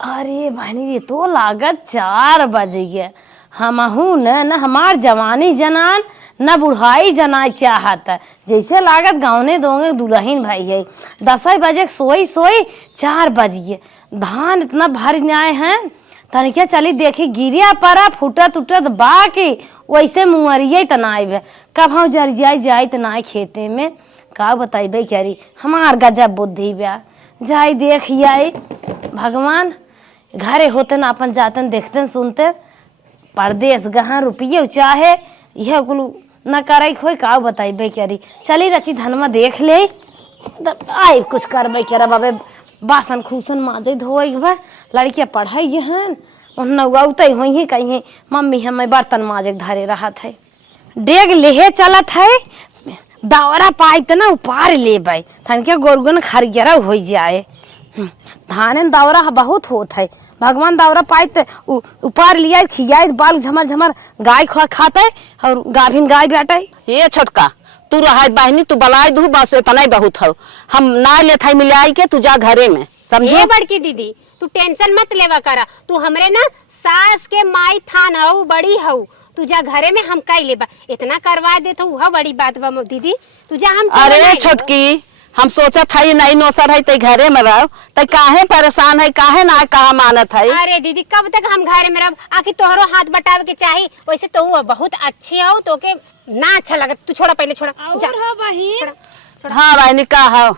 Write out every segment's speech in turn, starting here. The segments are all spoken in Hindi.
अरे बहनी ये तो लागत 4 बज गए। हमहू न हमार जवानी जनान न बुढ़ाई जनाई चाहत है। जैसे लागत गाँवने दोगे दुल्हन भाई है। 10 बजे सोई सोई 4 बज गए। धान इतना भर न्याय है तनिके चली देखी गिरिया पड़ा फुटत उटत बाकी वैसे मुहरिये तनाइब कब हम जर जाई तनाई खेते में का बताइबे करी हमार गजब बुद्धि बा जाई देख आई भगवान घरे होते ना अपन जातन देखते सुनते परदेश गहन रुपये चाहे यह कुल न करे खोई का बताइबे करी चली रची धनमा देख ले आई कुछ करबे करे बाबे बासन खूसन माजे धोई लड़कियां पढ़ाई हैं नौते हुई कहीं मम्मी हमें बर्तन माजे धरे रहा थे डेग लेहे चलत है दावरा पाई त ना उपार लेबै थन के गोरगन खरगेरा हो जाए धान दावरा बहुत होत है भगवान दावरा पाई त उपार लिया खियाई बाल झमर झमर गाय खाते और गाभिन गाय बैठे। ये छोटका तू रहा बहनी तू बलाई दू बस इतना ही बहुत हो हम ना लेते मिलाई के तू जा घरे में समझे। बड़की दीदी तू टेंशन मत लेवा करा तू हमरे ना सास के माई थान हऊ बड़ी हऊ तू जा घरे में हम कई लेबा इतना करवा दे तो वह बड़ी बात बा दीदी तू जा हम। अरे छोटकी हम सोचत है नई नौसर है ते घरे में रहो ते काहे परेशान है काहे ना कहा मानत है। अरे दीदी कब तक हम घरे में रह आखिर तोहरो हाथ बटावे के चाहिए वैसे तो बहुत अच्छी हो तो के ना अच्छा लगे तू छोड़ा पहले छोड़ा जा हो बहिन। हाँ बहनी कहा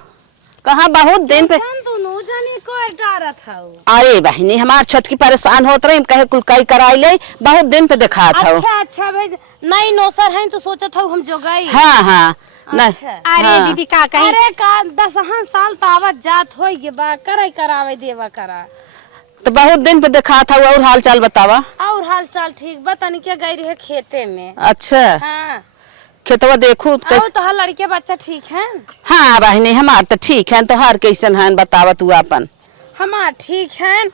कहाँ बहुत दिन पे दोनों जनी को डारत हऊ। अरे बहनी हमार छोटकी परेशान होत रही कहे कुल कई कराई ले बहुत दिन पे दिखात हो। अच्छा भाई नई नौसर है तो सोचत हूँ हम जो गई। हाँ हाँ अच्छा। अरे हाँ। दीदी का कहीं अरे का 10 साल तावत जात होई गे बा करे करावे देवा करा तो बहुत दिन पे दिखात हो और हाल चाल बतावा। और हाल चाल ठीक बा तनी के गई रहे खेते में। अच्छा हाँ खेतवा देखू और तो लड़के बच्चा ठीक है। हाँ बहनी हमार तो ठीक है तोहार कैसन है बतावा तू अपन। हमार ठीक है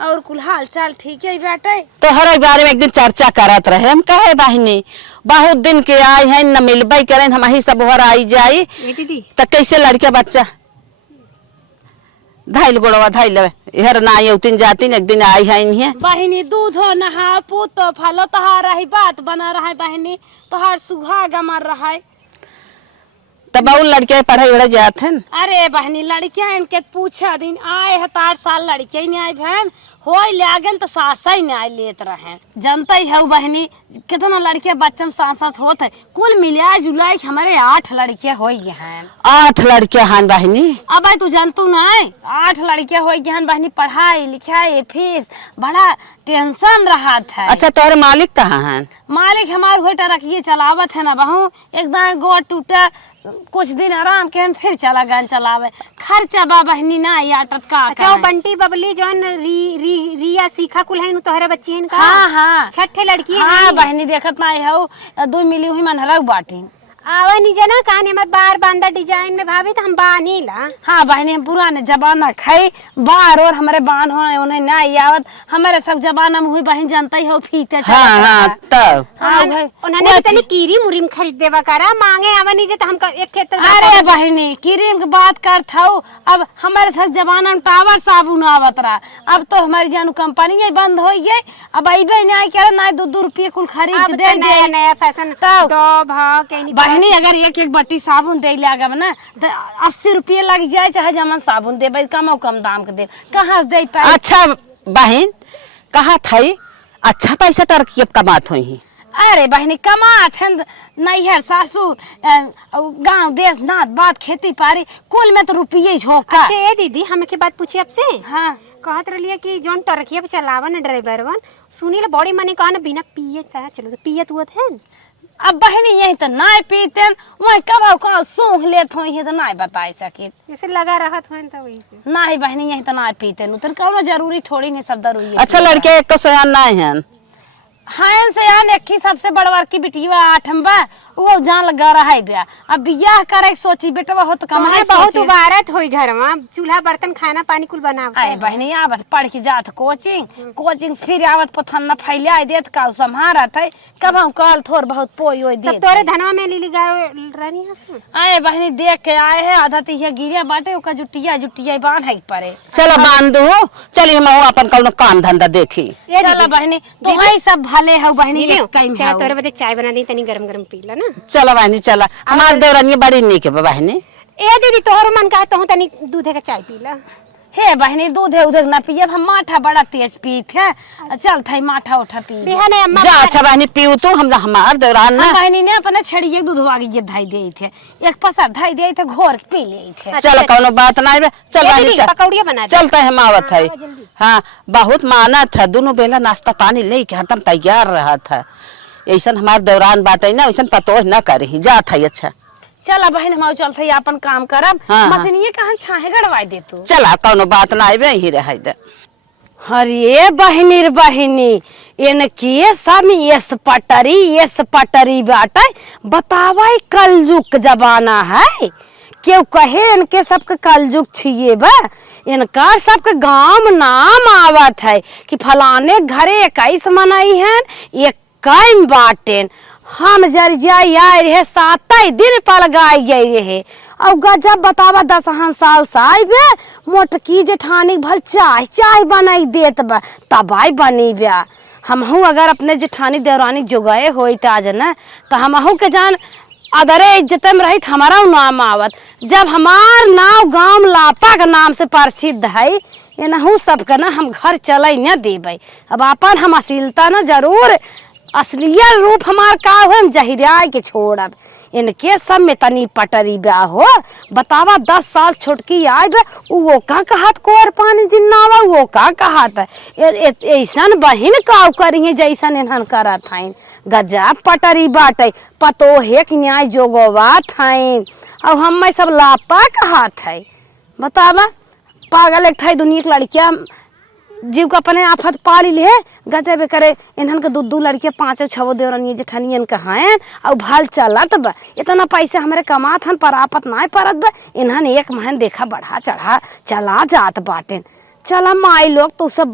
और कुल हाल चाल ठीक है बेटे। तो हर बारे में एक दिन चर्चा करत रहे हम कहे बहनी बहुत दिन के आए हैं न मिलबे करें हम ही सब हर आई जाई दीदी तो कैसे लड़के बच्चा धाइल गोड़वा धाइल हर ना तीन जाती एक दिन आई है इन्हें बहनी दूध हो नहा पूत फलो तोहार रही बात बना रहा है बहनी तोहार सुहागा मर रहा है तब बहुत लड़के पढ़ाई वढ़ाई जात हैं। अरे बहनी लड़कियां इनके पूछा दिन आए है 8 साल लड़के नहीं आई बहन हो लागन तो सासा ही नहीं लेत रहे जनता ही है बहनी कितना लड़के बच्चन साथ होते कुल मिला जुला हमारे 8 लड़के हो गए हैं। 8 लड़के हैं बहनी। अब तू जानतू ना 8 लड़के हो गए हैं बहनी पढ़ाई लिखाई फीस बड़ा टेंशन रहा था। अच्छा तोहरे मालिक कहाँ हैं। मालिक हमारे होटा रखिए चलावत है ना बहू एकदम गोड़ टूटा कुछ दिन आराम के फिर चला गए चलावे खर्चा बा बहनी ना आटत का। अच्छा बंटी बबली जौन रिया सीखा कुल है तोहरे बच्ची है। हाँ हाँ 6 लड़की है। हाँ बहनी देखत ना है 2 मिली हुई मन हरक बाटी आवा नीचे ना कान मत बार बांधा डिजाइन में भाभी तो हम बानी ला। हाँ बहनी हम पुराने जमाना खाई बार और हमारे बान हो उन्हें ना आवत हमारे सब जमाना में हुई बहन जानता ही हो फीते। हाँ हाँ तब उन्होंने तनी कीरी मुरीम खरीद देवा करा मांगे आवा नीचे तो हम एक खेत। अरे बहनी कीरीम की बात करत हूँ अब हमारे सब जमाना में टावर साबुन आवत रहा अब तो हमारी जानू कंपनी बंद हो गई अब अबे नहीं करे ना 2 रुपये कुल खरीद दे नया नया फैशन बहनी अगर एक बट्टी साबुन दे लगे ना तो 80 रुपये लग जाए चाहे जमन साबुन दे कम दाम के दे कहाँ दे पाए। अच्छा बहन कहा थी अच्छा पैसा तरक्की कमात हुई। अरे बहनी कमात है नैहर सासुर गांव देश नाथ बात खेती पारी कुल में तो रुपये झोंका। अच्छा दीदी हमें के बात पूछी आपसे। हाँ कहत रही कि जौन टरकिया पे चलावा ना ड्राइवर वन सुनी ला बड़ी मने कहा ना बिना पिए कहा चलो तो पियत हुआ है। अब बहनी यही तो ना पीते वही कब सूंघ लेत हो तो ना बता सके जैसे लगा रहा था तो वही से ना बहनी यही तो ना पीते तो कौनो जरूरी थोड़ी नहीं सब दरुई। अच्छा लड़के एक सयान ना है। हाँ से यान एक ही सबसे बड़वर की बिटिया 8 बा वो जान लगा रहा है ब्याह अब बियाह करे सोची बेटवा हो तो तुम्हें बहुत उबारत होई घर में, चूल्हा बर्तन खाना पानी कुल बनावते आए बहनी आवत पढ़ के जात कोचिंग फिर आवत पथन्ना फैला देत का संभारत है कब हम कल थोड़ बहुत पोई होई दे तोरे धनवा में लीली गाय रानी हस आए बहनी देख के आए है आधा तिहिया गिरिया बाटे ओका जुटिया बांध है परे। चलो बांध दो, चली हम अपन कौनो काम धंधा देखी। चला बहनी तुम्हारी सब भले हो बहनी चला तोरे बदे चाय बना दी तनी गरम गरम पी ला ना। चलो बहनी चला, हमार देवरानी बड़ी नीक है बहनी। ए दीदी तोहर मन का तो तनी दूधे का चाय पी ला। हे बहनी दूध है उधर ना पिए हम माठा बड़ा तेज पीत है चल थाई माठा उठा पी बिहाने अम्मा जा अच्छा बहनी पीऊ तो हम हमार देवरान ना बहनी ने अपने छड़िए दूध वागी ये धाई दे थे एक पसा धाई दे थे घोर पी ले थे। चलो कौनो बात ना है, चल बहनी चल पकौड़िया बना दे। चलते हम आवत है। हाँ बहुत मानत है, दोनों बेला नाश्ता पानी लेके हरदम तैयार रहा था। ऐसा हमार दौरान बाटे ना वैसा पतो न करे जात है। अच्छा चला बहन हम चलते अपन काम करब। मशीनिए कहां छाहे गड़वाई दे तू चला कौनो बात ना है ही रह दे। अरे बहनी इनके सब एस पटरी बाटे बतावाई कलयुग जमाना है क्यों कहे इनके सबके कलयुग छिए बा इनका सबके गांव नाम आवत है कि फलाने घरे 21 मनाई है 21 बाटेन हम जर जाई आए रहे 7 दिन पल गाई गई रहे और गजब बतावा 10 साल साहिबे मोटकी जेठानी भल चाय बनाई देत बा तबाई बनी बा। हमहू अगर अपने जेठानी देवरानी जोगाए होई आज न तो हमहू के जान अदरे इज्जत में रही हमारा नाम आवत। जब हमार नाव गांव लापा के नाम से प्रसिद्ध है एनहू सबके न हम घर चले न देबै। अब अपन हम अश्लीलता न जरूर असलियत रूप हमार का हो हम जहिरा के छोड़ब। इनके सब में तनी पटरी ब्याह हो बतावा 10 साल छोटकी आए वो का कहत कोर पानी जिन्नावा वो का कहत ऐसन बहिन का करिए जैसन इन्हन करत हईन गजब पटरी बाटे पतो है कि न्याय जोगवा थाइन और हम सब लापा कहत है। बतावा पागल एक थाई दुनिया की लड़कियां जीव का अपने आफत पाली ले गजब करे इन्हन के 2 लड़कियां 5-6 देवरानी जेठानियन के हैं और भल चलत बा इतना पैसे हमारे कमात हन पर आपत ना परत बा इन्हन एक महन देखा बढ़ा चढ़ा चला जात बाटेन। चला माई लोग तो सब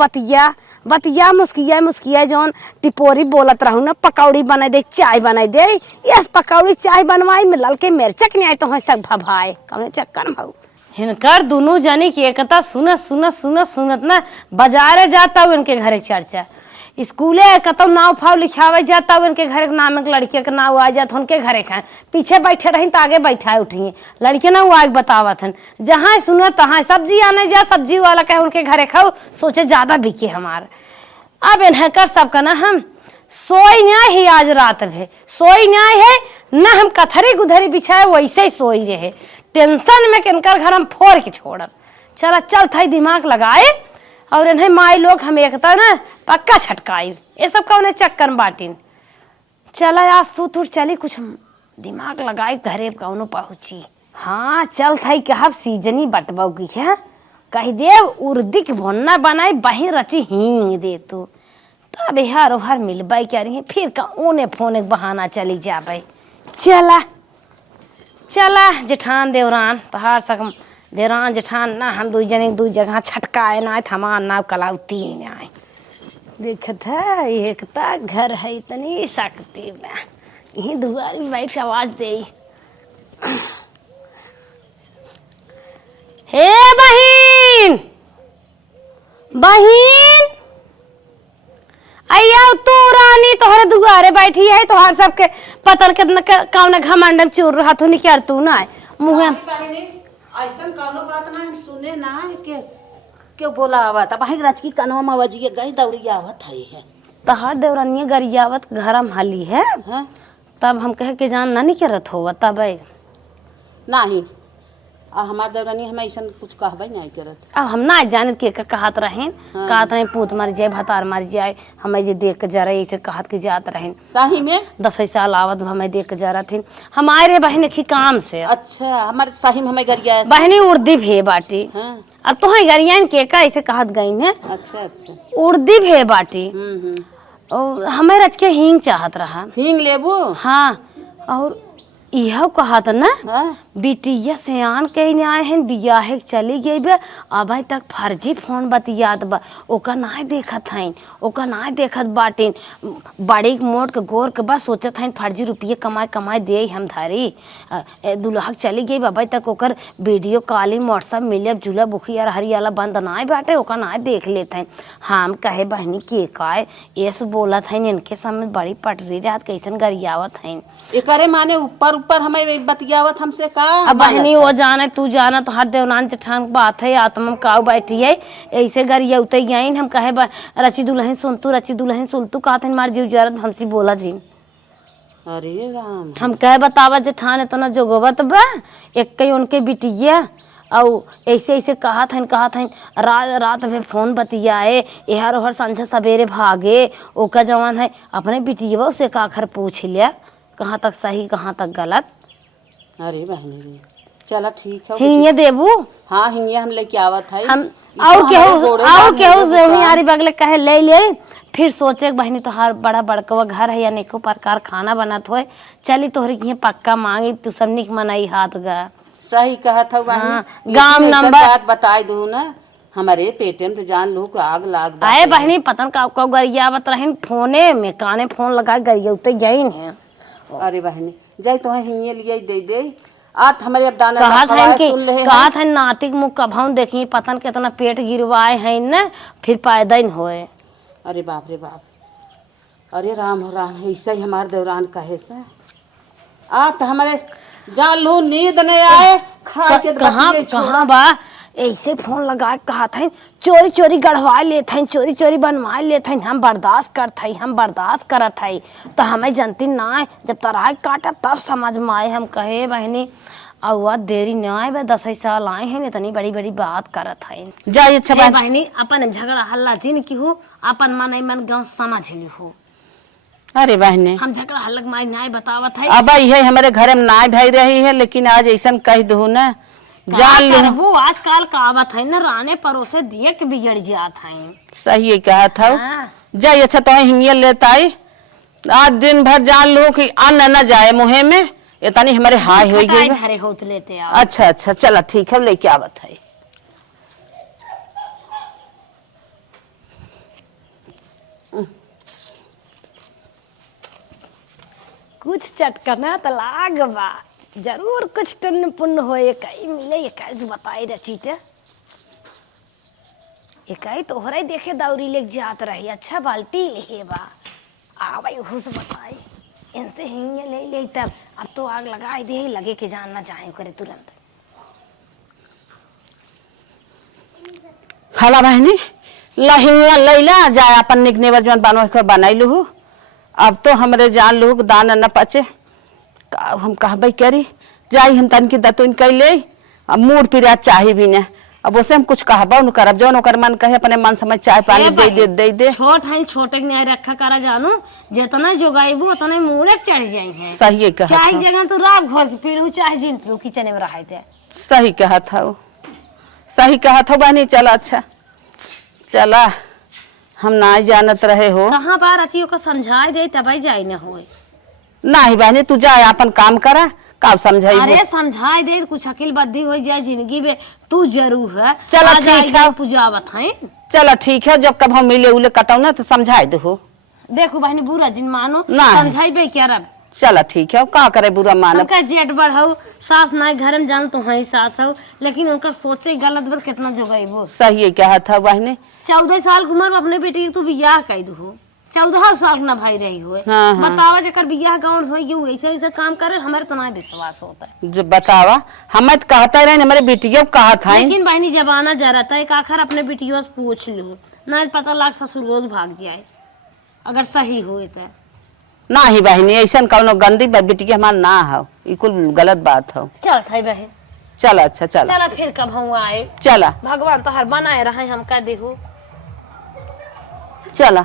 बतिया मुस्किया जौन टिपोरी बोलत रहू ना पकौड़ी बना दे चाय बना दे यस पकौड़ी चाय बनवाई में ललके मिर्चक नहीं आई तो सब भभाए कौन चक्कर में हिनकर दोनों जने की एकता सुनत ना बाजारे जाता हूँ इनके घर चर्चा स्कूले कतौ नाव फाव लिखावे जाता हूँ इनके घर नाम एक लड़के के नाव आ जात उनके घरे खाए पीछे बैठे रही तो आगे बैठा उठिए लड़के ना वो आगे बतावत हन जहाँ सुनो तहाँ सब्जी आने जा सब्जी वाला कहे उनके घरे खाओ सोचे ज्यादा बिके हमार। अब इनकर सबका ना हम सोई न्याय ही आज रात भे सोई न्याय है न हम कथरी गुधरी बिछाए वैसे ही सोई रहे टेंशन में इनकर घर हम फोड़ के छोड़ब। चला चल थाई दिमाग लगाए और इन्हें माई लोग हम एकता ना पक्का छटकाई ये सब कौन चक्कर में बाटिन। चला आज सूत उठ चली कुछ दिमाग लगाए घरे कौनो पहुंची। हाँ चल थाई कहब सीजनी बटबौगी है कही दे उर्दी के भोन्ना बनाई बही रची हींग दे तू तब हर हर मिलबाई क्या रही फिर का ऊने फोन एक बहाना चली जाबे। चला जेठान देवरान तहार सकम देवरान जेठान ना हम 2 जने 2 जगह छटकाए ना हमार नाव कलाउती आए देखत है एकता घर है इतनी शक्ति में यही दुआर में बैठ आवाज दे हे बहिन अया तू रानी तोहरे दुआरे बैठी है तोहर सबके पतर कितना कौन घमंड चूर रहा तू निकर तू ना मुंह ऐसा कौनो बात ना हम सुने ना के क्यों बोला आवत अब ही राज की कनवा में बजिए गई दौड़ी आवत है तहार देवरानी गरियावत घरम हली है तब हम कहे के जान ना निकरत होवा तब नहीं हमार देवरानी हम ऐसा कुछ कहबे नहीं करत। अब हम ना जानत के कहत रहें कहत रहे पूत मर जाए भतार मर जाए हमें जे देख के जरा ऐसे कहत के जात रहें सही में 10 साल आवत हमें देख के जरा थी हम आए रे बहन की काम से। अच्छा हमारे सही में हमें गरिया बहनी उर्दी भे बाटी अब तो गरियान के का ऐसे कहत गई है। अच्छा उर्दी भे बाटी और हमें रच के हींग चाहत रहा हींग लेबू। हाँ और इहो कहत ना हाँ? बिटिया सियान कहीं आए हैं बियाहे के चली गई बे अभी तक फर्जी फोन बतियात बा ओका नाय देखत हईन ओका नाय देखत बाटिन बड़ी मोट के गोर के बस सोचत हईन फर्जी रुपये कमाए कमाए दे हम धारी दुल्हा के चली गई अभी तक ओकर वीडियो कॉलिंग व्हाट्सअप मिलब जुलब उखिया हरियाला बंद नाय बाटे ओका नाय देख लेत हईन हम कहे बहनी के काय ऐस बोलत हईन इनके सामने बड़ी पटरी रात कैसन गरियावत हईन एकरे माने ऊपर ऊपर हमें बतियावत हमसे का अब बहनी वो जाने तू जाना तो हर देवनान चठान बात है आत्मा में काऊ बैठी है ऐसे गरिया उतर गईन हम कहे रची दुल्हन सुन तू कहते मार जीव जरत हमसे बोला जी अरे राम हम कहे बतावा जेठान इतना जोगवत बा एक कई उनके बिटिया और ऐसे ऐसे कहा था रात में फोन बतियाए इहर ओहर संझा सवेरे भागे ओका जवान है अपने बिटिया से काखर पूछ लिया कहाँ तक सही कहाँ तक गलत। अरे बहनी चला ठीक है हिनिया देबू हाँ हिनिया हम लेके आवत है हम आओ केहू से यारी बगले कहे ले फिर सोचे बहनी तो हर बड़ा बड़कवा घर है या नेको प्रकार खाना बनत होए चली तोहरी के पक्का मांगी तू सब निक मनाई हाथ गा सही कहत हो बहनी हाँ, गाँव नंबर बात बताई दू ना हमारे पेटे में तो जान लो कि आग लाग आए बहनी पतन का गरियावत रहीन फोने में काने फोन लगा गरिया उते गईन है। अरे बहनी जाई तो हिनिया लिए दे आठ हमारे अब दाना कहा था नातिक मुख कभाऊ देखी पतन कितना पेट गिरवाए हैं न फिर पैदा ही होए। अरे बाप रे बाप अरे राम हो राम ऐसा ही हमारे दौरान कहे से आप हमारे जान लो नींद नहीं आए खा के कहाँ बा ऐसे फोन लगा कहा था चोरी चोरी गढ़वा लेते हैं चोरी चोरी बनवा लेते हैं हम बर्दाश्त करत है तो हमें जनती ना जब तराह काटा तब समझ में आए हम कहे बहनी और देरी न आए बे 10 साल आए हैं इतनी बड़ी बड़ी बात करत है जाइए अच्छा बहनी अपन झगड़ा हल्ला जिन की हो अपन मन गाँव समझ ली हो। अरे बहने हम झगड़ा हल्ला माई नाय बतावत है अब ये हमारे घर में नाय भाई रही है लेकिन आज ऐसा कह दू ना जान लो आजकल कहावत है ना राने परोसे दिए के बिगड़ जात है। सही कहा था जाइए अच्छा तो हिंगिया लेता आई आज दिन भर जान लो कि अन्न न जाए मुहे में इतनी हमारे हाय हो गई घरे होत लेते अच्छा अच्छा चला ठीक है लेके आवत है। कुछ चटकना तो लाग बा जरूर कुछ टन पुण्य हो कई मिले इकाई बताई रची थे इकाई तोहरा देखे दौरी लेके जात रही अच्छा बाल्टी ले बा आवाई हुस बताई इनसे हिंगे ले तब अब तो आग लगाई दे लगे के जान ना जाए करे तुरंत। हला बहनी लहिया लैला जाए अपन निकने जन बानो कर बनाई लू अब तो हमरे जान लू दाना न पचे हम कहबे करी जाई हम तन की दतुन कैले अब मूड पिरा चाहे भी न अब उसे हम कुछ कहबो न करब जो ओकर मन कहे अपने मन समझ चाय पानी दे छोट है छोटे न्याय रखा करा जानू जितना जोगाइबू उतना मुंह चढ़ जाई है। सही कहा चाहे जगह तो रात घर के फिर चाहे जिन किचन में रहे थे सही कहा था बहनी चला अच्छा चला हम ना जानत रहे हो कहाँ बार अच्छी को समझाई दे तब जाई न होए नहीं बहनी तू जा अपन काम करा का समझाई अरे समझाई दे कुछ अकिल बुद्धि हो जाए जिंदगी में तू जरूर है चला ठीक है पूजावत है चला ठीक है जब कब हम मिले उले कटाऊ ना तो समझाई दो देखो बहनी बुरा जिन मानो नहीं। समझाई क्या रब चला ठीक है का करे बुरा मानो उनका जेठ बढ़ाऊ सास ना घर में जान तुम्हारी सास हो लेकिन उनका सोचे गलत बात कितना जोगाइबो सही कहा था बहनी 14 साल की उम्र में अपने बेटी तू बियाह कह दू 14 साल ना भाई रही हुए हाँ, हाँ। बतावा जकर बियाह गाँव हो ऐसे ऐसे काम करे हमारे तो ना विश्वास होता है जो बतावा हमें तो कहता रहे हमारे बेटियों कहा था लेकिन बहनी जमाना जा रहा था एक आखिर अपने बेटियों से पूछ लू ना पता लाग ससुर रोज भाग जाए अगर सही हुए तो ना ही बहनी ऐसा कौनो गंदी बेटी हमार ना हो कुल गलत बात हो चल थाई बहन चला अच्छा चला चला फिर कब हम आए चला भगवान तो हर बनाए रहे हम का देखो चला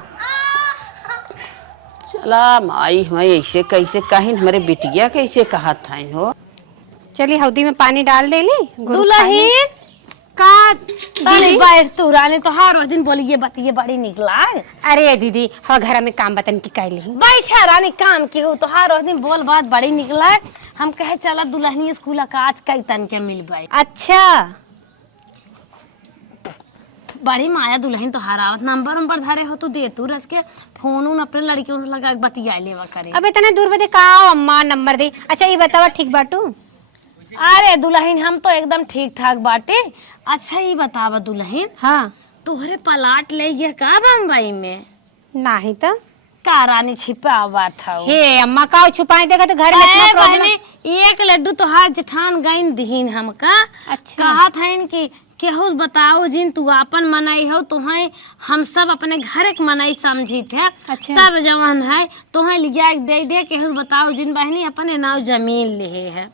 चला माई मैं ऐसे कैसे कहीं हमारे बिटिया कैसे कहा था हो चलिए हौदी में पानी डाल दे ली दुल्हन का तनी बैठ तू रानी तो हर रोज दिन बोली ये बतिये बड़ी निकला है। अरे दीदी हम घर में काम बतन की कैली हूँ। बैठा रानी काम की हो तो हर रोज दिन बोल बात बड़ी निकला है। हम कहे चला दुल्हनी स्कूल का आज कई तन के मिल गए। अच्छा बड़ी माया दुल्हन तो हरावत नंबर धरे हो तो दे तू रच के फोन उन अपने लड़के उन लगा बतिया लेवा करे। अब इतने दूर बदे का अम्मा नंबर दे। अच्छा ये बतावा ठीक बाटू? अरे दुल्हन हम तो एकदम ठीक ठाक बाटे। अच्छा ये बतावा दुल्हन, हाँ तोहरे पलाट ले ये का बम्बई में नहीं तो का रानी छिपावा था। हे अम्मा का छुपाए देगा तो घर में इतना प्रॉब्लम। एक लड्डू तो हार जेठान गईन दीन हमका। अच्छा। कहा था कि केहू बताओ जिन तू अपन मनाई हो तुम्हें हम सब अपने घर के मनाई समझी थे। अच्छा। तब जवान है तुम्हें लिजा दे दे केहू बताओ जिन बहनी अपने नाव जमीन ले है।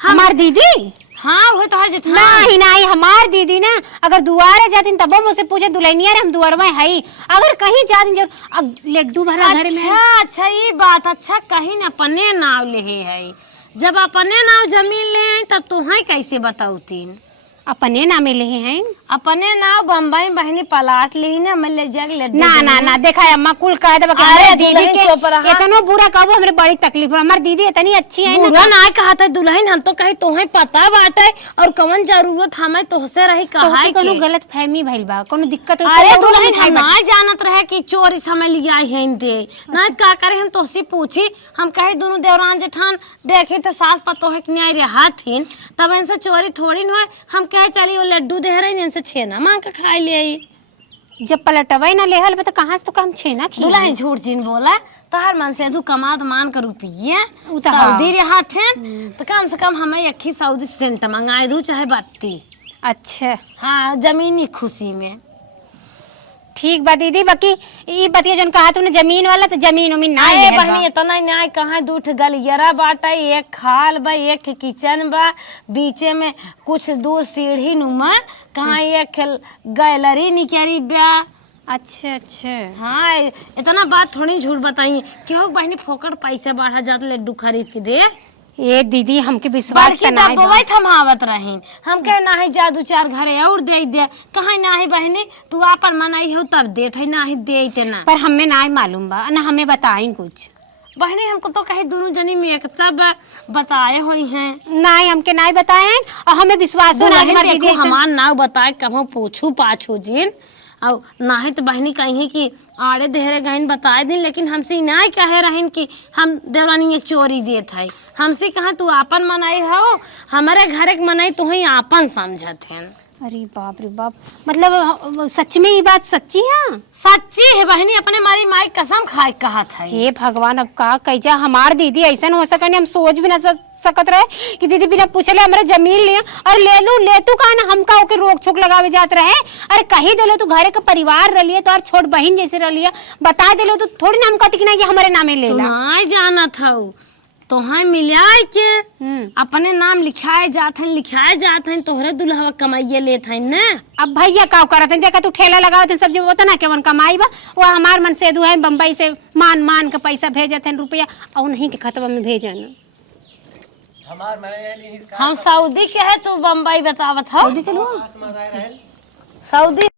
हमार दीदी हाँ वो तो हर जेठान नहीं नहीं हमार दीदी ना अगर दुआरे जाती तब मुझसे पूछे दुल्हनिया रे हम दुआर में है अगर कहीं जाती जरूर लड्डू भरा घर में। अच्छा ये बात। अच्छा कहीं न अपने नाव ले है। जब अपने नाव जमीन ले हैं तब तुम्हें कैसे बताऊ तीन अपने नामे ले हैं। अपने नाव बम्बई बहनी पलाट ली ना मैं ले जाके लड्डू ना ना ना देखा है अम्मा कुल कह दे अरे दीदी दुल्हन के चुप रहा। इतनो बुरा कहबो हमरे बड़ी तकलीफ है। हमार दीदी इतनी अच्छी है बुरा ना कहा था दुल्हन हम तो कहे तुम्हें पता बात है और कौन जरूरत हमें तोहसे रही कहा है कोनो गलत फहमी भइल बा कोनो दिक्कत हो अरे दुल्हन हम ना जानत रहे कि चोरी समय लिया है दे ना का करे। हम तोहसे पूछी हम कहे दोनों देवरान जेठान देखे तो सास पतोह के न्याय रहा थीन तब इनसे चोरी थोड़ी न हम कहे चली वो लड्डू दे रहे इनसे छेना मांग के खाए ले आई। जब पलटवाई ना लेहल तो कहां से तो हम छेना खी दुल्हन झूठ जिन बोला तो हर मन से तू कमात मान कर रुपये उ तो हाँ। सऊदी रहा थे तो कम से कम हमें अखी सऊदी सेंट मंगाए दू चाहे बत्ती। अच्छा हाँ जमीनी खुशी में ठीक बा दीदी बाकी ई बतिया जन कहा तूने जमीन वाला तो जमीन उमीन ना अरे बहनी इतना न्याय कहाँ दूठ गलियरा बाटा एक खाल बा एक किचन बा बीचे में कुछ दूर सीढ़ी नुमा कहाँ एक गैलरी निकरी बा। अच्छा अच्छा हाँ इतना बात थोड़ी झूठ बताई क्यों बहनी फोकट पैसा बढ़ा जात लड्डू खरीद के दे। ए दीदी हमके विश्वास त नहीं बा। थमावत रहीन हम कहे ना ही जा दू चार घरे और दे दे कहीं ना ही बहनी तू आपन मनाई हो तब देत है ना ही दे ना पर हमें ना मालूम बा ना हमें बताई कुछ। बहनी हमको तो कहीं दोनों जनी में एक सब बताए हुई हैं। नहीं हमके नहीं बताए और हमें विश्वास हो ना हमारी दीदी ऐसे- हमार ना बताए कभी पूछू पाछू जिन और ना ही तो बहनी कहीं कि आड़े देहरे गहन बताए दिन लेकिन हमसे नहीं कहे रहन कि हम देवरानी ये चोरी देत है। हमसे कहा तू आपन मनाई हो हमारे घर के मनाई तू ही आपन समझत है। अरे बाप रे बाप मतलब सच में ये बात सच्ची है? सच्ची है बहनी अपने मारी माई कसम खाए कहा था। हे भगवान अब का कैजा हमार दीदी ऐसा हो सके हम सोच भी ना सकत रहे कि दीदी बिना पूछले हमारे जमीन लिया और ले तू का ना हमका ओके रोक छोक लगावे जात रहे। अरे कहीं देलो तू घरे का परिवार रलिए तो और छोट बहन जैसे रलिए बता देलो तो थोड़ी ना हम कहती कि ना ये हमारे नामे ले ला। नहीं जाना था तो हाँ मिलाए के अपने नाम लिखाए जात हैं तोहरे दुल्हवा कमाइए लेत हैं ना। अब भैया का करत हैं देखा तू ठेला लगावत हैं सब्जी वो तो ना केवन कमाई बा वो हमार मन से दू है बम्बई से मान के पैसा भेजत हैं रुपया और नहीं के खतवा में भेजन। हम सऊदी के है तू बम्बई बतावत हो सऊदी के लोग सऊदी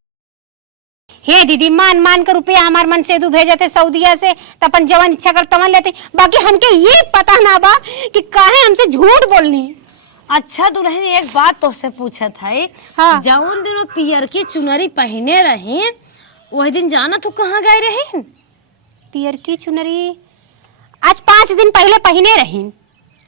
हे दीदी मान के रुपया हमार मन से दू भेजते सऊदिया से तो अपन जवान इच्छा कर तमन लेते बाकी हमके ये पता ना बा कि काहे हमसे झूठ बोलनी। अच्छा दुल्हन एक बात तो से पूछत है। हाँ। जौन दिन पियर की चुनरी पहने रहीन वही दिन जाना तू कहाँ गए रहीन? पियर की चुनरी आज 5 दिन पहले पहने रहीन।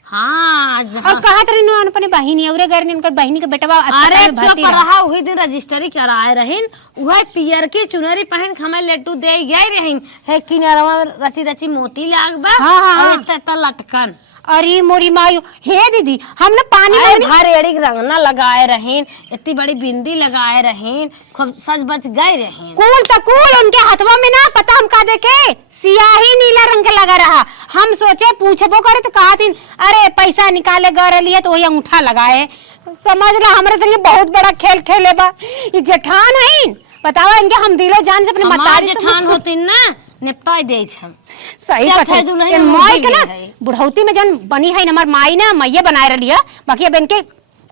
हाँ और कहा तरी नो अपने बहिनी और घर ने उनकर बहिनी के बेटवा अरे अस्पताल में चुप भर्ती रहा। रहा वही दिन रजिस्ट्री कराए रहीन वह पियर की चुनरी पहन हमें लेटू दे गए रहीन है किनारवा रची मोती लाग बा हाँ, हाँ, और हाँ। इतना लटकन। अरे मोरी मायू हे दीदी हम ना पानी में भर एड़ी रंगना लगाए रहीन इतनी बड़ी बिंदी लगाए रहीन खूब सज बच गए रहीन। कूल उनके हाथवा में ना पता हम का देखे सियाही नीला रंग के लगा रहा। हम सोचे पूछबो करे तो कहा थी अरे पैसा निकाले गए लिए तो वही अंगूठा लगाए। समझ ला हमारे संगे बहुत बड़ा खेल खेले बा ये जेठान है बतावा इनके हम दिलो जान से अपने हमार जेठान होती ना निपटाई दे हम सही क्या बात था दुल्हन है में माई के भी ना है। बुढ़ौती में जन बनी है हमार माई ना मैया बनाए रही है बाकी अब इनके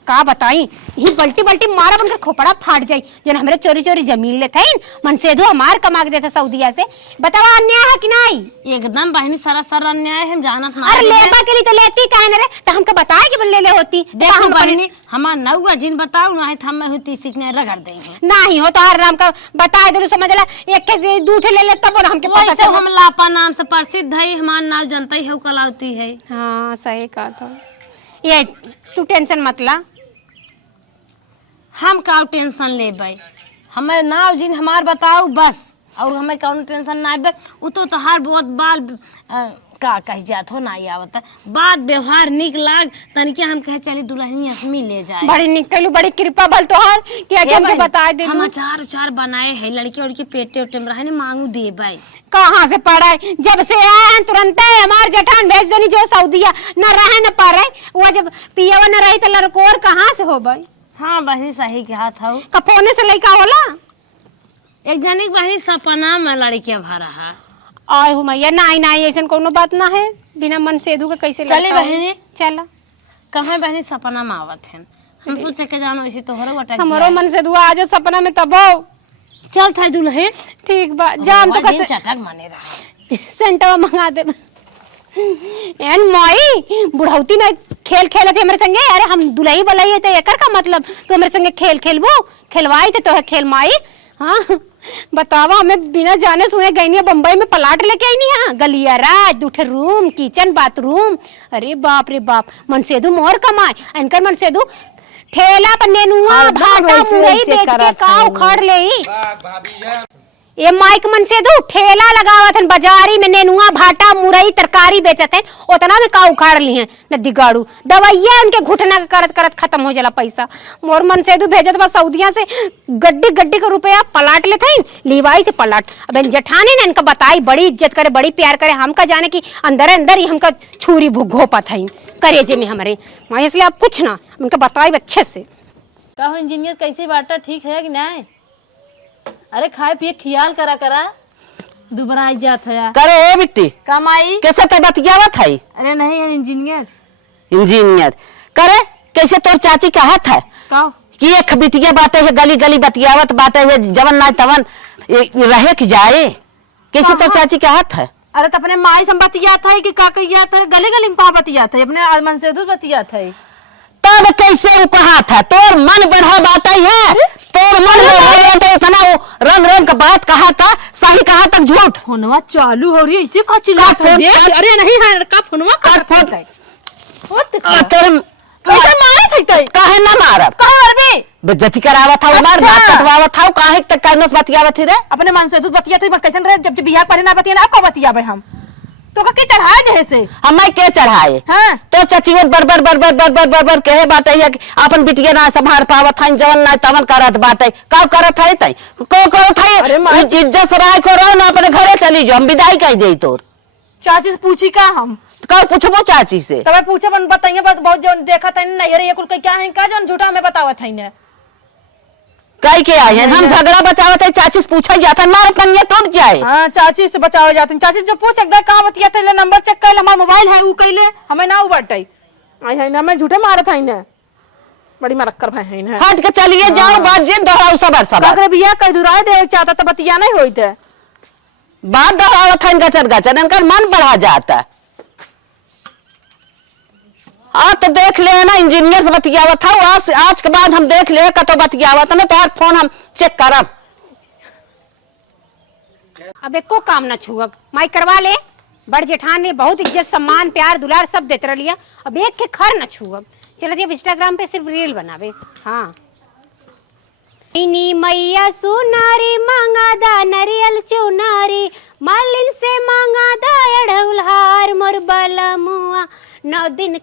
का बताई ही बल्टी बल्टी मारा बनकर खोपड़ा फाट जाई जन हमरे चोरी चोरी जमीन लेते हैं मन से दो हमार कमा के देता सऊदीया से। बतावा अन्याय है कि नहीं? एकदम बहनी सरासर अन्याय है, हम जानत ना। अरे लेबा के लिए तो लेती काहे न रे, तो हमके बताए कि ले ले होती। देखो बहनी हमार नौवा जिन बताऊ ना है हम होती सीखने रगड़ देंगे नहीं हो तो हर राम का बताए दो समझ ला एक के दूठे ले ले तब हमके पता वैसे हम लापा नाम से प्रसिद्ध है, हमार नाम जनता ही कलावती है। हाँ सही कहा था। ये तू टेंशन मत ला, हम का टेंशन लेबै, हमें नाव जिन हमार बताओ बस, और हमें कौन टेंशन ना बे। उ तो तहार बहुत बाल का कह जात हो ना आवत बात व्यवहार निक लाग तनिके हम कहे चली दुल्हनी असमी ले जाए। बड़ी निक कलू, बड़ी कृपा बल तोहार कि हमके बता दे। हम अचार उचार बनाए है, लड़की उड़की पेटे उटे में रहने मांगू देबै। कहाँ से पढ़ाई जब से आए तुरंत हमार जठान भेज देनी जो सऊदीया न रहे न पा रहे, वो जब पियवा न रही तो लड़कोर कहाँ से हो भाई। हाँ बहनी सही कहा था। कफोने से लड़का होला एक जनी बहनी सपना में लड़कियां भरा है। आय हो मैया नहीं नहीं ऐसा कोनो बात ना है, बिना मन सेधु के कैसे चले बहनी चला कहाँ बहनी सपना में आवत है, हम सोचे के जानो ऐसे तोहरो अटक हमारो मन से दुआ आज सपना में तब चल था दुल्हे ठीक बा जाम तो कैसे चटक माने रहा सेंटवा मंगा दे। एन माई बुढ़ौती में खेल खेले थे हमारे संगे, अरे हम दुल्ही बलाई थे एकर का मतलब तो हमारे संगे खेल खेलबो खेलवाई थे तो है खेल माई। हाँ बतावा हमें बिना जाने सुने गई बम्बई में पलाट लेके आई नहीं। हाँ गलियारा दूठे रूम किचन बाथरूम, अरे बाप रे बाप। मनसेदू मोर कमाए इनकर मनसेदू ठेला पर नेनुआ भाटा मुरई बेच के का उखाड़ ले। ये माइक मन से दू ठेला लगावत हन बाजारी में नेनुआ भाटा मुरई तरकारी बेचत हैं, उतना में का उखाड़ ली हैं नदी गाड़ू दवाइया उनके घुटना करत करत खत्म हो जाला पैसा। मोर मन से दू भेजत बा सऊदिया से गड्डी गड्डी का रुपया पलाट लेते हैं लिवाई के पलाट। अब जेठानी ने इनका बताई बड़ी इज्जत करे बड़ी प्यार करे, हमका जाने की अंदर अंदर ही हमका छुरी घोपत है करेजे में हमारे माँ, इसलिए आप कुछ ना उनका बताई अच्छे से। कहो इंजीनियर कैसे बाटा ठीक है कि नहीं? अरे खाए पिए ख्याल करा करा दुबरा जात है करे ए बिट्टी कमाई कैसे तो बतियावत है? अरे नहीं है इंजीनियर इंजीनियर करे कैसे तोर चाची कहत है कहो कि एक बिटिया बातें है गली गली बतियावत बातें है जवन ना तवन रहे कि जाए, कैसे तोर चाची कहत है? अरे तो अपने माई से बतियात है कि का कहियात है, गली गली में कहा बतियात है, अपने आलमन से दूध बतियात है। तब कैसे वो कहा था तोर मन बढ़ा बात है, तोर मन में तो इतना वो रंग रंग का बात कहा था, सही कहा तक झूठ। फोनवा चालू हो रही है इसे का चिल्लात है देख। अरे नहीं है का फोनवा का तोर कैसे मारे थे काहे ना मारब काहे मरबे बेइज्जती करावत था मार बात कटवावत था काहे तक कानोस बतियावत रे? अपने मन से दूध बतियात है कैसे रहे जब बिहार पढ़े ना बतिया आपको बतियाबे हम तो का के चढ़ाए दे से हमें के चढ़ाए। हां तो चचियो बरबर बरबर बरबर बरबर कहे बात है कि अपन बिटिया ना संभार पावत है जवन ना तवन करत बात है का करत है तई को करत है इज्जत से रह को रहो ना अपने घरे चली जाओ, हम विदाई कह देई तोर। चाची से पूछी का हम का पूछबो चाची से तबे पूछे बन बताइए बहुत जन देखा था नहीं अरे ये कुल क्या है का जन झूठा हमें बतावत है ने कई के आए हैं हम झगड़ा बचावत है चाची से पूछा जाता मार पंगे टूट जाए। हां चाची से बचाव जाते हैं, चाची जो पूछ एकदा कहां बतिया थे नंबर चेक कर हमारा मोबाइल है ऊ कइले हमें ना उ बटई आई है ना मैं झूठे मारत है ने बड़ी मरक्कर भाई है ने हट के चलिए जाओ बात जे दोहराओ सबर सबर अगर बिया कह दुराए दे चाहता तो बतिया नहीं होईते बात दोहरावत है गचर गचर इनका मन बढ़ा जाता। आज तो देख ले ना इंजीनियर से बतियावत था आज के बाद हम देख ले कतो बतियावत ना तो फोन हम चेक करब। अब एको काम ना छुअब माई करवा ले, बड़ जेठान ने बहुत इज्जत सम्मान प्यार दुलार सब देते रहिया, अब एक के खर ना छुअब। चलत अब इंस्टाग्राम पे सिर्फ रील बनावे। हाँ नी मैया सुनारी मांगा दा नरियल चुनारी मालिन से मांगा दा अढ़उल हार मोर बलमुआ 9 दिन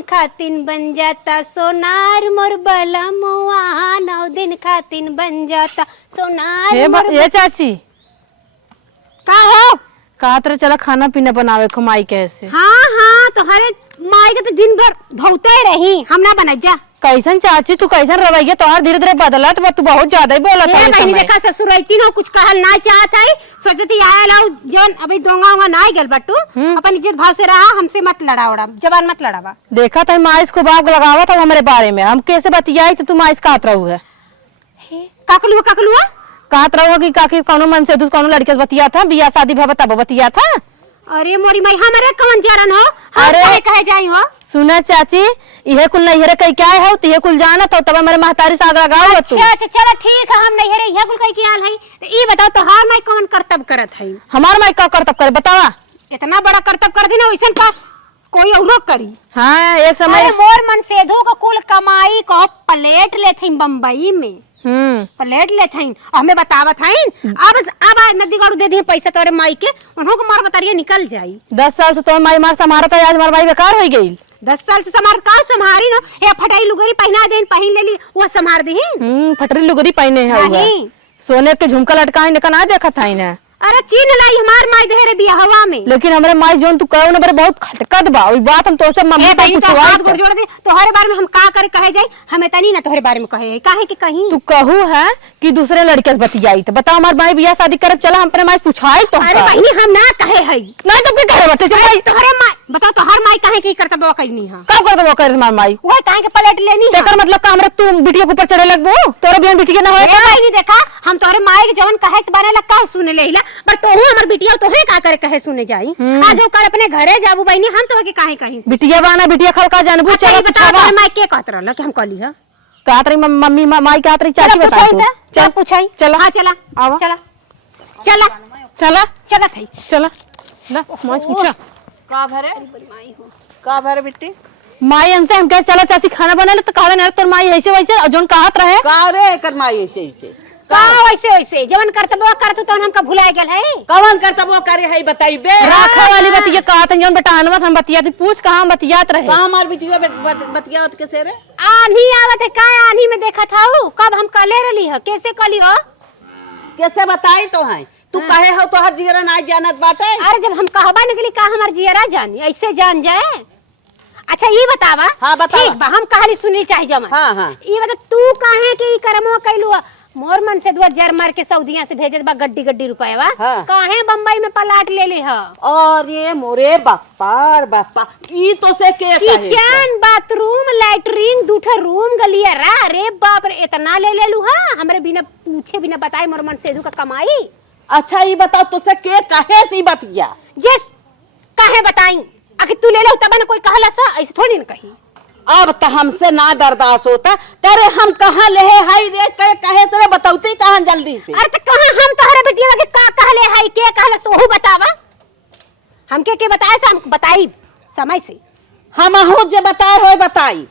खातिन बन जाता सोनार मोर बलमुआ 9 दिन खातिन बन जाता सोनार मोर ये चाची का हो कहा तरह चला खाना पीना बनावे खुमाई कैसे हाँ हाँ तो हरे माई के तो दिन भर धोते रही हम ना बना जा कैसन चाची तू कैसन रवैया तोहार धीरे धीरे बदलत बा, तू बहुत ज्यादा ही बोलत ए है बहनी देखा ससुर रहती ना कुछ कहल ना चाहत है, सोचती आया लाओ जवन अभी दोंगा होगा ना गल बट्टू अपन इज्जत भाव से रहा, हमसे मत लड़ाओड़ा, जवान मत लड़ावा। देखा था माइस को बाग लगावा था हमारे बारे में, हम कैसे बतियाई तो तू माइस काट रहू है काकलुआ काकलुआ कहत रहो कि काकी कौनो मन से कौनो लड़के से बतिया था, बियाह शादी भवा तब बतिया था। अरे मोरी माई हमारे कौन जरन हो, अरे अरे कहे जाई हो सुना चाची इहे कुल नहीं हेरे कई क्या है तो ये कुल जाना तो तब हमारे महतारी साग लगाओ तू। अच्छा अच्छा चलो ठीक है, हम नहीं हेरे यह कुल कई की आल है। तो ई बताओ तो हार माई कौन कर्तव्य करत है? हमार माई का करतब करे बतावा। इतना बड़ा कर्तव्य कर दी ना वैसन का कोई औरो करी। हाँ एक समय अरे मोर मन सेधो का कुल कमाई को प्लेट लेते बम्बई में, प्लेट लेते हमें बतावत है। अब नदी गाड़ू दे दी पैसा तोरे माई के, उन्हों को मार बताइए निकल जाई। 10 साल से तो माई मार संभारा था, आज हमार माई बेकार हो गई। 10 साल से समार का संभारी ना, ये फटाई लुगरी पहना देन पहन ले ली वो संभार दी। फटरी लुगरी पहने है नहीं। सोने के झुमका लटकाई ने कना देखा था इन्हें। अरे चीन लाई हमार माई देहरे बिया हवा में, लेकिन हमारे माई जोन तू कहो ना बड़े बहुत खटकत बा, ओई बात हम तो से मम्मी से तो हाथ पूछवाई जोड़ दे तोहरे बारे में हम का करे कहे जाई, हमें तनी ना तोहरे बारे में कहे काहे कि कहीं तू कहू है कि दूसरे लड़के से बतियाई तो बताओ हमार माई बियाह शादी करब चला हम अपने माई पूछाई तो। अरे बहनी हम ना कहे है नहीं तो क्या करे बते चल तोहरे माई बताओ तोहर माई काहे की करता बवा कहनी हां का कर दो कर हमार माई वो काहे के प्लेट लेनी है। तेकर मतलब का हमरा तू बिटिया के ऊपर चढ़े लगबो, तोरे बियाह बिटिया ना होए ए भाई नहीं देखा हम तोहरे माई के जवन कहे के बारे लग का सुने लेहिला, पर तोहू हमर बिटिया तोहे का करे कहे सुने जाई। आज वो कल अपने घरे जाबू बहनी हम तोहे के काहे कही बिटिया बाना बिटिया खल का जानबू। अच्छा चलो ये बताओ तोहर माई के कहत रहल कि हम कहली ह कातरी मम्मी माई कातरी चाची चलो बताई पूछाई तू। चल पूछाई चला हां चला आवा। चला चला चला चला थई चला ना माई पूछा का भरे का भरे बिट्टी माई अंते हम कह चला चाची खाना बना ले तो कहले ना तोर माई ऐसे वैसे और जोन कहत रहे का रे एकर माई ऐसे का वैसे वैसे जवन करत बवा करत तो हमका भुला गेल है। कवन करता वो करे है बताई बे। राखा वाली बतिया कहत जोन बेटा हनमत हम बतियाती पूछ कहां बतियात रहे। कहां मार बिटिया बतियावत के से रे? आनी आवत है का आनी में देखा था कब हम कले रली है कैसे कली हो कैसे बताई तो है तू कहे हो तो हर जीरा ना जानत बाटे। अरे जब हम कहबा निकली का हमार जियरा जानी ऐसे जान जाए। अच्छा ये बतावा। हाँ, बतावा। ठीक बा हम कहानी सुननी चाहिए जमा। हाँ। ये बता तू काहे के ई करमो कैलू मोर मन से दुआ जर मार के सऊदिया से भेजत बा गड्डी रुपया बा हाँ। काहे बम्बई में पलाट ले ले ह अरे मोरे बापा ई तो से के कहे किचन बाथरूम लैट्रिन दूठा रूम गलिया रा रे बाप रे इतना ले लेलू हां हमरे बिना पूछे बिना बताए मोर मन से दू का कमाई। अच्छा ये बताओ तो से के कहे सी बतिया जस काहे बताई आखिर तू ले ले तब न कोई कहला सा ऐसे थोड़ी न कही। अब तो हमसे ना बर्दाश्त होता करे हम कहां ले हाई रे कहे से बताउती कहां जल्दी से। अरे तो कहां हम तोहरे बेटिया के का कहले हाई के कहले तोहू बतावा हमके के बताए से हम बताई समय से हम हो जे बताए होए बताई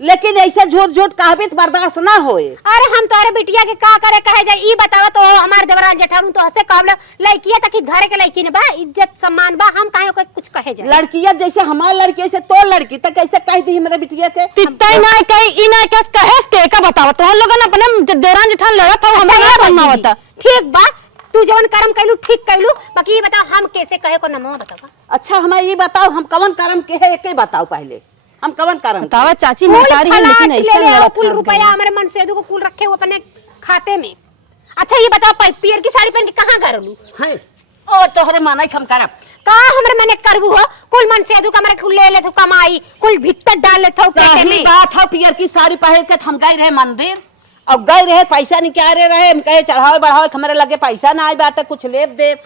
लेकिन ऐसे झूठ कहबित बर्दाश्त ना होए। अरे हम तोहरे बिटिया के का करे कहे जाए ई बतावा तो हमार देवरान जेठारू तो हसे कहला लड़किया तक घरे के लड़की ने बा इज्जत सम्मान बा हम काहे को कुछ कहे जाए। लड़किया जैसे हमार लड़की से तो लड़की तक कैसे कह दी मेरे बिटिया के तित्तई ना कई ई ना कहे के का बतावा तो लोगन अपने देरान जेठान लड़त हो हमरा ना बनना होता। ठीक बा तू जवन कर्म कैलू ठीक कैलू बाकी ये बताओ हम कैसे कहे को नमो बतावा। अच्छा हमें ये बताओ हम कवन कर्म के है एक बताओ पहले हम कवन कर्म बतावा चाची महतारी है लेकिन ऐसा लड़त कुल रुपया हमारे मन से को कुल रखे हो अपने खाते में। अच्छा ये बताओ पियर की साड़ी पहन के कहां करलू है ओ तोहरे माने हम करब का हमरे मने करबू हो कुल मन से दू कमरे खुले ले तो कमाई कुल भीतर डाल ले तो पेटे में। बात है पियर की साड़ी पहन के हम गए रहे मंदिर अब गए रहे पैसा निकाले रहे हम कहे चढ़ावे बढ़ावे हमारे लगे पैसा ना आई बात कुछ लेब दे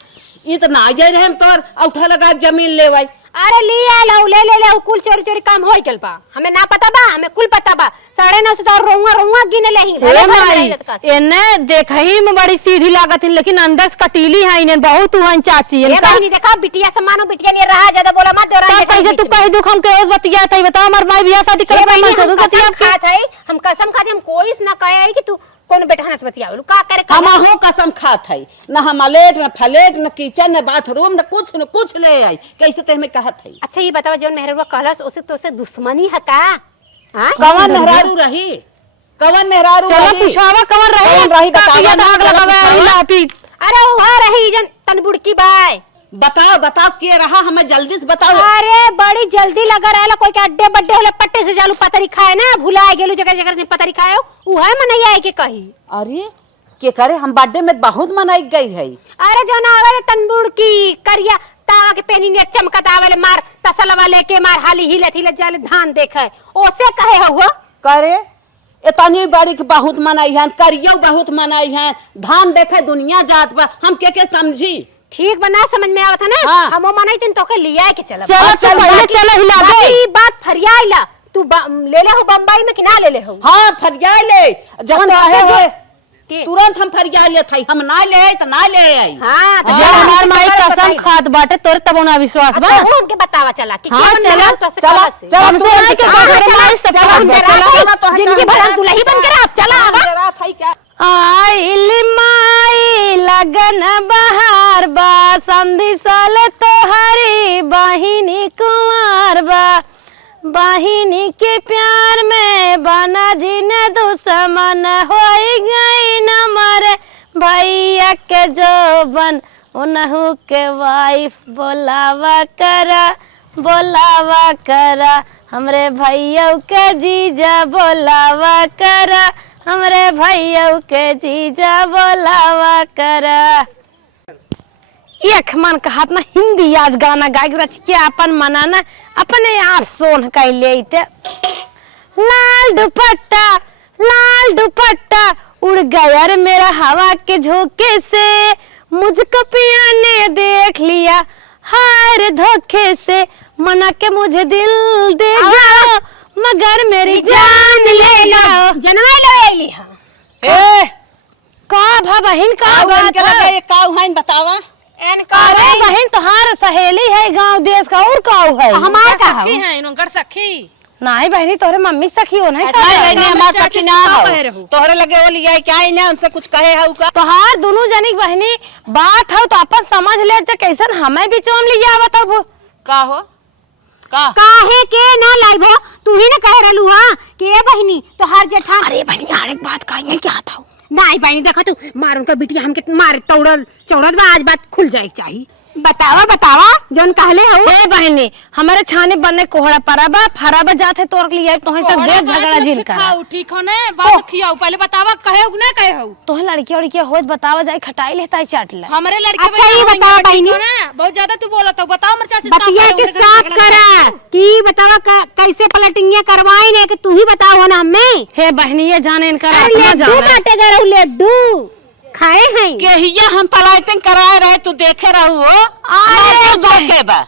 ई तो ना गए रहे हम तोर उठा लगा जमीन लेवाई। अरे लिया लो ले कुल चोरी चोरी काम होई चल पा हमें ना पता बा हमें कुल पता बा 9:30 तो रोंगा गिन लेही हे माई एने देखही में बड़ी सीधी लागत है लेकिन अंदर से कटीली है इने बहुत हुआ चाची ये बहनी देखा बिटिया सम्मानो बिटिया ने रहा ज्यादा बोला मत देरा कैसे तू कह दुख हम के बतिया तई बता हमार माई बियाह शादी करे हम कसम खात है हम कोई ना कहे कि तू कौन बेटा से बतियावलू का करे हम हो कसम खात है न हम लेट न फ्लैट न किचन न बाथरूम न कुछ ले आई कैसे ते हमें कहत है। अच्छा ये बतावा जौन मेहरुआ कहलस ओसे तो से दुश्मनी है का हां कवन मेहरारू रही कवन मेहरारू चलो रही पूछावा कवन रही बतावा दाग लगावे ला पी अरे वहां रही जन तन बुड़की बाय बताओ बताओ के रहा, हमें जल्दी से बताओ। अरे बड़ी जल्दी लगा रहेला, कोई के अड्डे बड्डे होला पट्टे से जालू पतरी खाए ना, भुलाए गेलू जगह जगह से पतरी खाए उ है मनैया है के कही। अरे के करे हम बर्थडे में बहुत मनाई गई है। अरे जो ना आवे तंबूर की करिया तावा के पेनी ने चमकता वाले मार तसलवा लेके मार हाली हिलत हिलत जाले धान देखे ओसे कहे हुआ करे इतनी बड़ी के बहुत मनाई है, करियो बहुत मनाई है, धान देखे दुनिया जात पर हम के समझी। ठीक बना समझ में आवत है ना। हाँ। हम मनाई तीन तो के लिया के चला चलो चलो पहले चलो हिला दे। ई बात फरियाइला तू ले ले हो बम्बई में कि ना ले ले हो। हाँ फरिया ले जब कहे हो के? तुरंत हम फरिया ले थई, हम ना ले आई तो ना ले आई। हां तो हाँ, हमार माई कसम खात बाटे तोरे तब ना विश्वास बा। वो हमके बतावा चला कि हाँ, के चला, तो से चला, कहा से। चला, हमसे आई के घरे माई सब चला जिंदगी भर हम दुल्ही बन के आप चला आवा। थई क्या आइल माई लगन बहार बा, समधी साल तोहरी बहिनी कुंवार बा, बहिनी के प्यार में बना जिन दुश्मन हो गई न मरे भैया के जोबन उनहु के वाइफ बोलावा करा हमरे भैया के जीजा बोलावा करा, हमरे भैया के जीजा बोलावा करा। एक मन कहत ना हिंदी आज गाना गाय रच के अपन मनाना अपने आप सोन कर लेते। लाल दुपट्टा उड़ गया रे मेरा हवा के झोंके से, मुझको पिया ने देख लिया हार धोखे से, मना के मुझे दिल दे गया मगर मेरी जान ले लो। जनवा ले ली हां ए का भा बहन का बात के लगे ये काऊ है बतावा। अरे बहन तोहार सहेली है गांव देश का और काऊ है हमार का सखी है इनकर सखी। नहीं बहनी तोरे मम्मी सखी हो नहीं नहीं नहीं हमार सखी ना कहे हो, रहू। तोहरे लगे वो लिया क्या ही ना उनसे कुछ कहे है का। तोहार दोनों जनी बहनी बात हो तो अपन समझ ले जे कैसन हमें भी चोम लिया बताओ का हो का काहे के ना लाइबो तू ही ना कह रहलू हां कि ए बहिनी तो हर जेठान। अरे बहनी आड़े बात कहिए क्या था नहीं बहिनी देखा तू मार उनका बिटिया हमके मार तौड़ल चौड़त बा आज बात खुल जाए चाहिए। बतावा जोन कहले हो। हे बहनी हमारे छाने बनने कोहड़ा परबा फराबा जात है तोर लिए तोहे सब देख झगड़ा झिल कर खाओ ठीक हो ने बात खियाओ पहले बतावा कहे हो ना कहे हो। तोहे लड़की उड़की होत बतावा जाए खटाई लेता है चाट ले। हमरे लड़के अच्छा ये बताओ बहिनी ना बहुत ज्यादा तू बोलत हो, बताओ मेरे चाची बतिया के साफ करा कि बतावा कैसे पलटिंगे करवाई ने कि तू ही बताओ ना हमें। हे बहनी ये जाने इनका अरे अपना लड्डू जाना काटे गए रहू लड्डू खाए हैं। केहिया हम पलाइटिंग कराए रहे तू देखे रहू हो।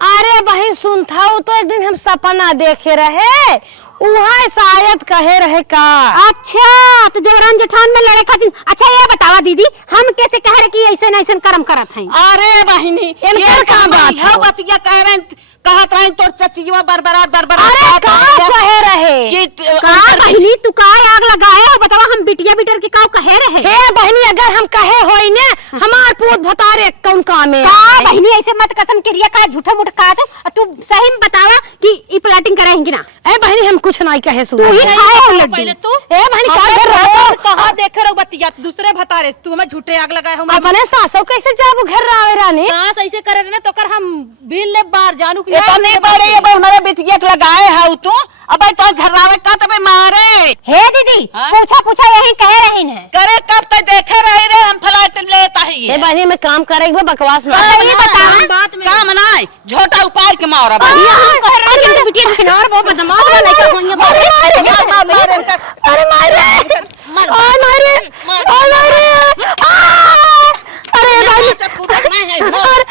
अरे बहन सुनता हो तो एक दिन हम सपना देखे रहे वहाँ शायद कहे रहे का। अच्छा तो देवरान जेठान में लड़े खातिर। अच्छा ये बतावा दीदी हम कैसे कह रहे कि ऐसे न ऐसे कर्म करत हैं। अरे बहिनी इनकर का बात है बतिया कह रहे कहत रहे तोर चचिया बरबरात अरे का कहे रहे का बहिनी तू का आग लगाए हो बतावा हम बिटिया बिटर के का कहे रहे। हे बहनी अगर हम कहे होई ने हमार पूत भतारे कौन काम है का बहिनी ऐसे मत कसम क्रिया का झूठा मूठ का तू सही में बतावा कि ई प्लाटिंग कराएंगे ना। ए बहनी हम कुछ नहीं कहे सुन तू ही खाए हो लड्डू। पहले तू ए बहनी का हमरे कर घर रहा कहां देखे रहो बतिया दूसरे भतारे तू हमें झूठे आग लगाए हो। अपने सासों कैसे जाबू घर रावे रानी कहां से ऐसे करे ना तो कर हम बिल ले बाहर जानू कि इतने बड़े ये हमारे बिटिया के लगाए है तू अब तो घर रावे का तबे मारे। हे दीदी हाँ? पूछा यही कह रही है करे कब तक देखे रहे रे हम फलाट लेता है ए बहनी में काम करेंगे बकवास ना ये बता बात में का मनाए झोटा उपाय के मारा अरे बिटिया छिनार बहुत बदमाश है नहीं होंगे। अरे मारे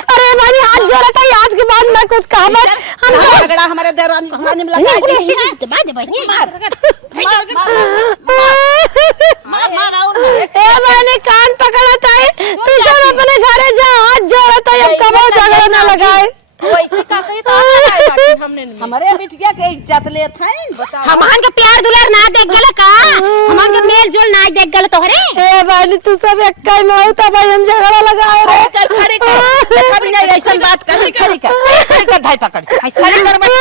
अरे बहनी हाथ जोड़ा था आज के बाद मैं कुछ कहा मत हम झगड़ा हमारे देवरानी में लगाए ए मैंने कान पकड़ा था तू जब अपने घरे जा हाथ जोड़ा था अब कबो झगड़ा ना लगाए वैसे का कही तो लगाए बाकी हमने नहीं। हमारे बिटिया के इज्जत लेत हैं हमान के प्यार दुलार ना देख गल का हमान के मेल जोल ना देख गल तोहरे। ए बहनी बानी तू सब एक कई में हो तो भाई हम झगड़ा लगाए रे खड़ी कर देखा भी नहीं ऐसा बात कर खड़ी कर भाई पकड़ खड़ी कर मत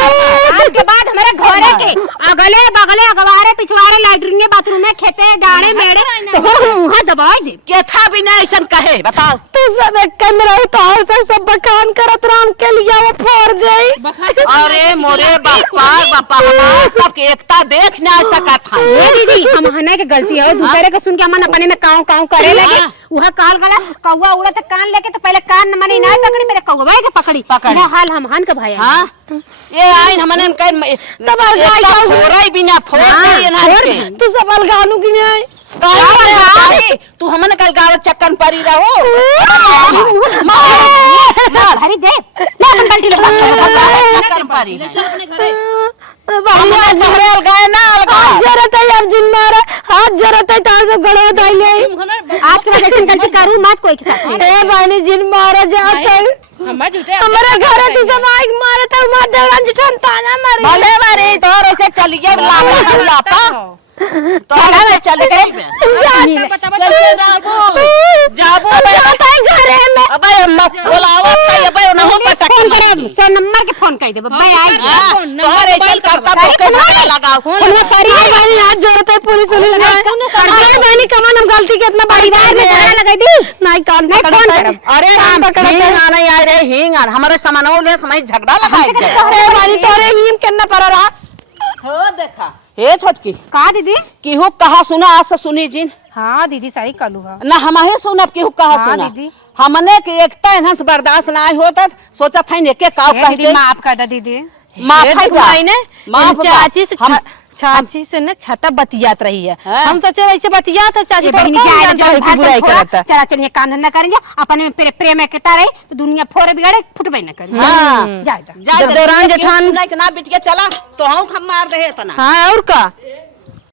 आज के बाद हमारे घरे के अगले बगले अगवारे पिछवाड़े लैट्रिन बाथरूम में खेते डाले मेरे तो मुंह दबाई दे के था भी नहीं ऐसा कहे बताओ तू सब एक कई में रहो तो और सब बखान करत राम के लिए वो फोड़ गई अरे मोरे बापा सबके एकता देख ना सका था ए दीदी हम हने के गलती है दूसरे के सुन के मन अपने में काऊ काऊ करे लगे वह काल गला कौवा उड़ा तो कान लेके तो पहले कान न मनी ना पकड़ी पहले कौवा के पकड़ी ना हाल हम हन के भाई हां ये आइन हमने कह तब अलगाई फोड़ाई बिना फोड़ दे ना तू सब अलगानू की नहीं तू हमने कल गावत चक्कर परी रहो भरी दे ले अपन बाल्टी ले चक्कर परी चल अपने घरे भैया तोहरे अलगाए ना हाथ जरत है अब जिन मारे हाथ जरत है तार से गड़ो धइले आज के बाद ऐसी गलती करू मत कोई के साथ ए भाई जिन मारा जात है हम झूठे हमारे घर तू सब आग मारे तो मार देवन जिठन ताना मारे भले मारे तोर ऐसे चलिए लाता तो हमें चल गई जाबो घरे में अबे मत बुलावा अबे ना हो फोन करे सो नंबर के फोन कर दे भाई आई तोहर ऐसे करता तो के लगाओ फोन करी भाई हाथ जोड़ते है पुलिस अरे बहनी कमान हम गलती के इतना बड़ी बात में झगड़ा लगाई दी नहीं कान फोन अरे हम पकड़ आना यार रे हिंग हमारे सामानों ले समय झगड़ा लगाई अरे भाई तोरे हिम करना पड़ रहा हो देखा हे छोटकी का दीदी केहू कहा सुना आज से सुनी जिन हां दीदी सही कलू है ना हमारे सुनब केहू कहा हाँ, सुना दीदी। हमने के एकता इन्हस बर्दाश्त ना होता सोचा था एक एक काव कह दीदी दे माफ कर दे दीदी माफ ये है भाई ने माफ चाची से हम चाची से ना छाता बतियात रही है हाँ। हम तो चल ऐसे बतिया तो चाची तो बहनी जाए बुराई करता चला चलिए काम धंधा करेंगे अपने में प्रेम में कहता रहे तो दुनिया फोड़े बिगाड़े फुटबे न करे हां जाए जब दौरान जेठान ना बिटिया चला तो हम मार दे तना हाँ और का